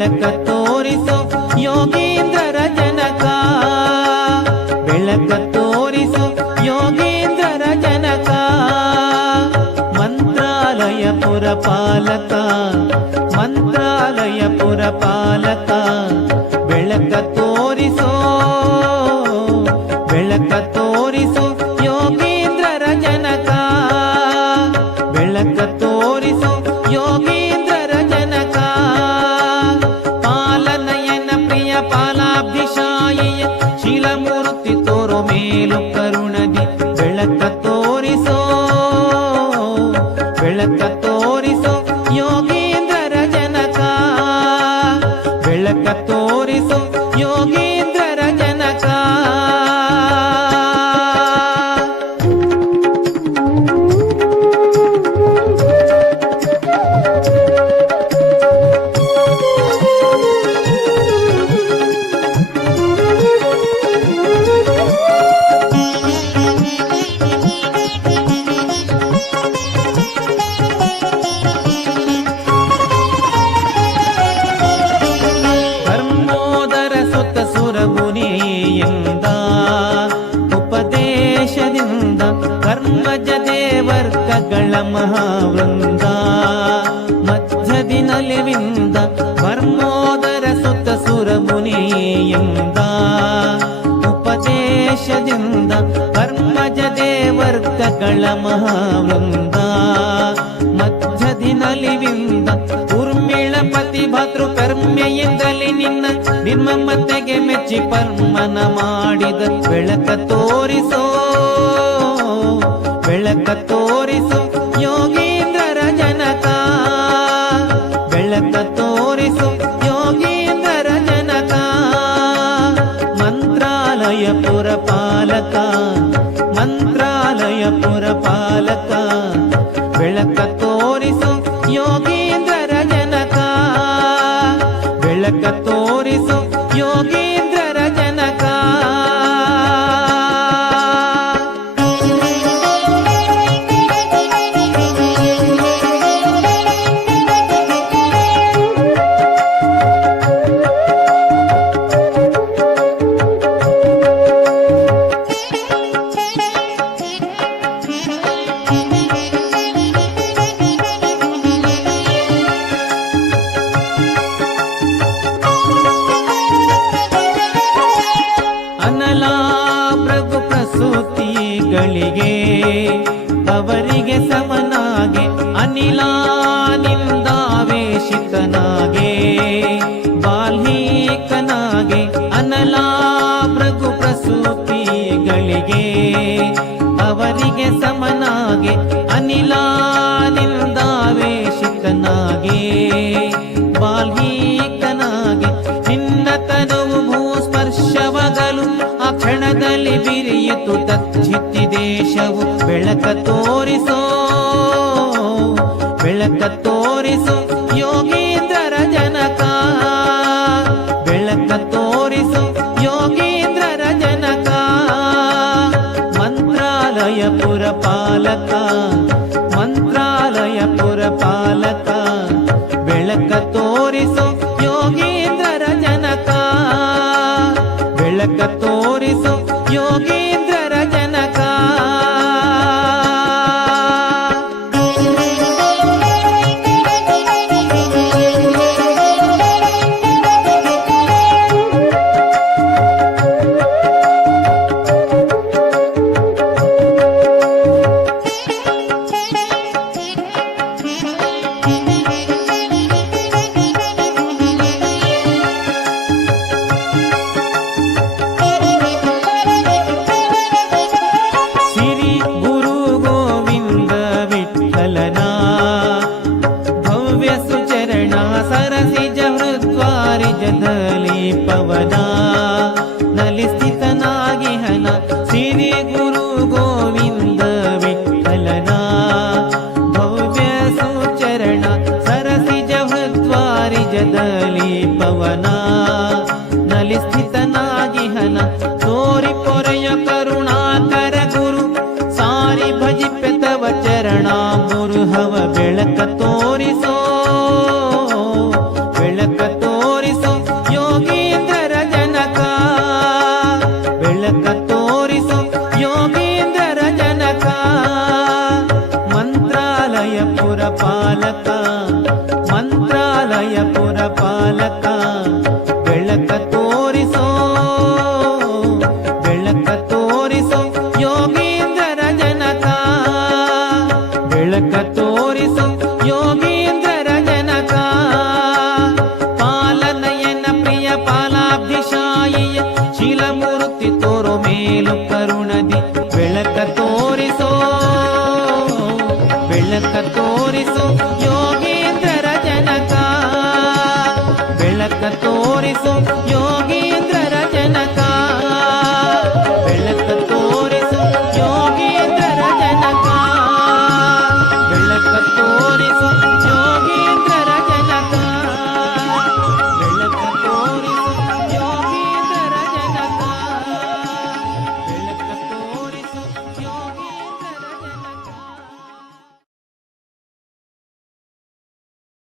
ಬೆಳಕ ತೋರಿಸೋ ಯೋಗೀಂದ್ರರ ಜನಕ, ಬೆಳಕ ತೋರಿಸೋ ಯೋಗೀಂದ್ರರ ಜನಕ, ಮಂತ್ರಾಲಯ ಪುರಪಾಲಕ, ಮಂತ್ರಾಲಯ ಪುರಪಾಲಕ, ಬೆಳಕ ತೋರಿಸೋ, ಬೆಳಕ ತೋರಿಸೋ ಯೋಗೀಂದ್ರರ ಜನಕ, ಬೆಳಕ ತೋರಿಸೋ ಯೋಗೀಂದ್ರರ ಜನಕ, ಪಾಲನಯನ ಪ್ರಿಯ ಪಾಲಾಬ್ಧಿಶಾಯಿಯ ಶೀಲಮೂರ್ತಿ ತೋರೋ ಮೇಲು ಕರುಣದಿ, ಬೆಳಕ ತೋರಿಸೋ, ಬೆಳಕ ತೋರಿಸೋ ಯೋಗೀಂದ್ರರ ಜನಕ, ಬೆಳಕ ತೋರಿಸೋ ಯೋಗೀಂದ್ರರ ಜನಕ. ಮುನಿಯಿಂದ ಉಪದೇಶದಿಂದ ಕರ್ಮಜ ದೇವರ್ಗಗಳ ಮಹಾವೃಂದ, ಮಧ್ಯದಿ ನಲಿವಿಂದ ಬರ್ಮೋದರ ಸುತ್ತ ಸುರ ಮುನಿಯಿಂದ ಉಪದೇಶದಿಂದ ಕರ್ಮಜ ದೇವರ್ಗಗಳ ಮಹಾವೃಂದ, ಮಧ್ಯದಿ ನಲಿವಿಂದ ಉರ್ಮಿಳಪತಿ ಭತೃ ಕರ್ಮೆಯಿಂದಲೇ ನಿನ್ನ ನಿರ್ಮಮತೆಗೆ ಮೆಚ್ಚಿ ಪರ್ಮನ ಮಾಡಿದ, ಬೆಳಕ ತೋರಿಸೋ, ಬೆಳಕ ತೋರಿಸೋ ಯೋಗೀಂದ್ರರ ಜನಕ, ಬೆಳಕ ತೋರಿಸೋ ಯೋಗೀಂದ್ರರ ಜನಕ, ಮಂತ್ರಾಲಯ ಪುರಪಾಲಕ, ಮಂತ್ರಾಲಯ ಪುರಪಾಲಕ, ಬೆಳಕ ತೋರಿಸೋ ಯೋಗೀಂದ್ರರ ಜನಕ, ಬೆಳಕ ತೋರಿಸೋ ಯೋಗೀಂದ್ರರ ಜನಕ. ಅನಲಾಭೃಗು ಪ್ರಸೂತಿಗಳಿಗೆ ಅವರಿಗೆ ಸಮನಾಗೆ ಅನಿಲಾನಿಂದಾವೇಶಿತನಾಗೆ ಬಾಲ್ಮೀಕನಾಗೆ, ಅನಲಾಭೃಗು ಪ್ರಸೂತಿಗಳಿಗೆ ಅವರಿಗೆ ಸಮನಾಗೆ ಅನಿಲಾನಿಂದಾವೇಶಿತನಾಗೆ ಬಾಲ್ಮೀಕನಾಗೆ, ನಿನ್ನ ತನುವು ಭೂಸ್ಪರ್ಶವಗಲು ಆ ಕ್ಷಣದಲ್ಲಿ ಬಿರಿಯಿತು ತಚ್ಚಿತ್ತಿ ದೇಶವು, ಬೆಳಕ ತೋರಿಸೋ, ಬೆಳಕ ತೋರಿಸೋ ಯೋಗೀಂದ್ರರ ಜನಕ, ಬೆಳಕ ತೋರಿಸೋ ಯೋಗೀಂದ್ರರ ಜನಕ, ಮಂತ್ರಾಲಯ ಪುರಪಾಲಕ, ಮಂತ್ರಾಲಯ ಪುರಪಾಲಕ, ಬೆಳಕ ತೋರಿಸೋ ಯೋಗೀಂದ್ರರ ಜನಕ, ಬೆಳಕ ತೋರಿಸೋ ಯೋಗೀಂದ್ರರ ಜನಕ. ಪವನ ನಲಿಸ್ಥಿತನಾಗಿ ಹನ ಸಿರಿ ಗುರು ಗೋವಿಂದ ವಿಠಲನ, ಭವ್ಯ ಸುಚರಣ ಸರಸಿಜ ಹೃದ್ವಾರಿಜದಲ್ಲಿ ಪವನ ನಲಿಸ್ಥಿತನಾಗಿ ಹನ, ತೋರಿ ಪೊರೆಯ ಕರುಣಾಕರ ಗುರು ಸಾರಿ ಪಾಲಕ ಮಂತ್ರಾಲಯ ಪುರಪಾಲಕ ಬೆಳಕ ತೋರಿಸೋ ಬೆಳಕ ತೋರಿಸೋ ಯೋಗೀಂದ್ರರ ಜನಕ ಬೆಳಕ ತೋರಿಸೋ ಯೋಗೀಂದ್ರರ ಜನಕ ಪಾಲನಯನ ಪ್ರಿಯ ಪಾಲಾಬ್ಧಿಶಾಯಿಯ ಶಿಲಮೂರ್ತಿ ತೋರೋ ಮೇಲು ಕರುಣದಿ ಬೆಳಕ ತೋರಿಸೋ ಬೆಳಕ ತೋರಿಸೋ ಯೋಗೀಂದ್ರರ ಜನಕ ಬೆಳಕ ತೋರಿಸೋ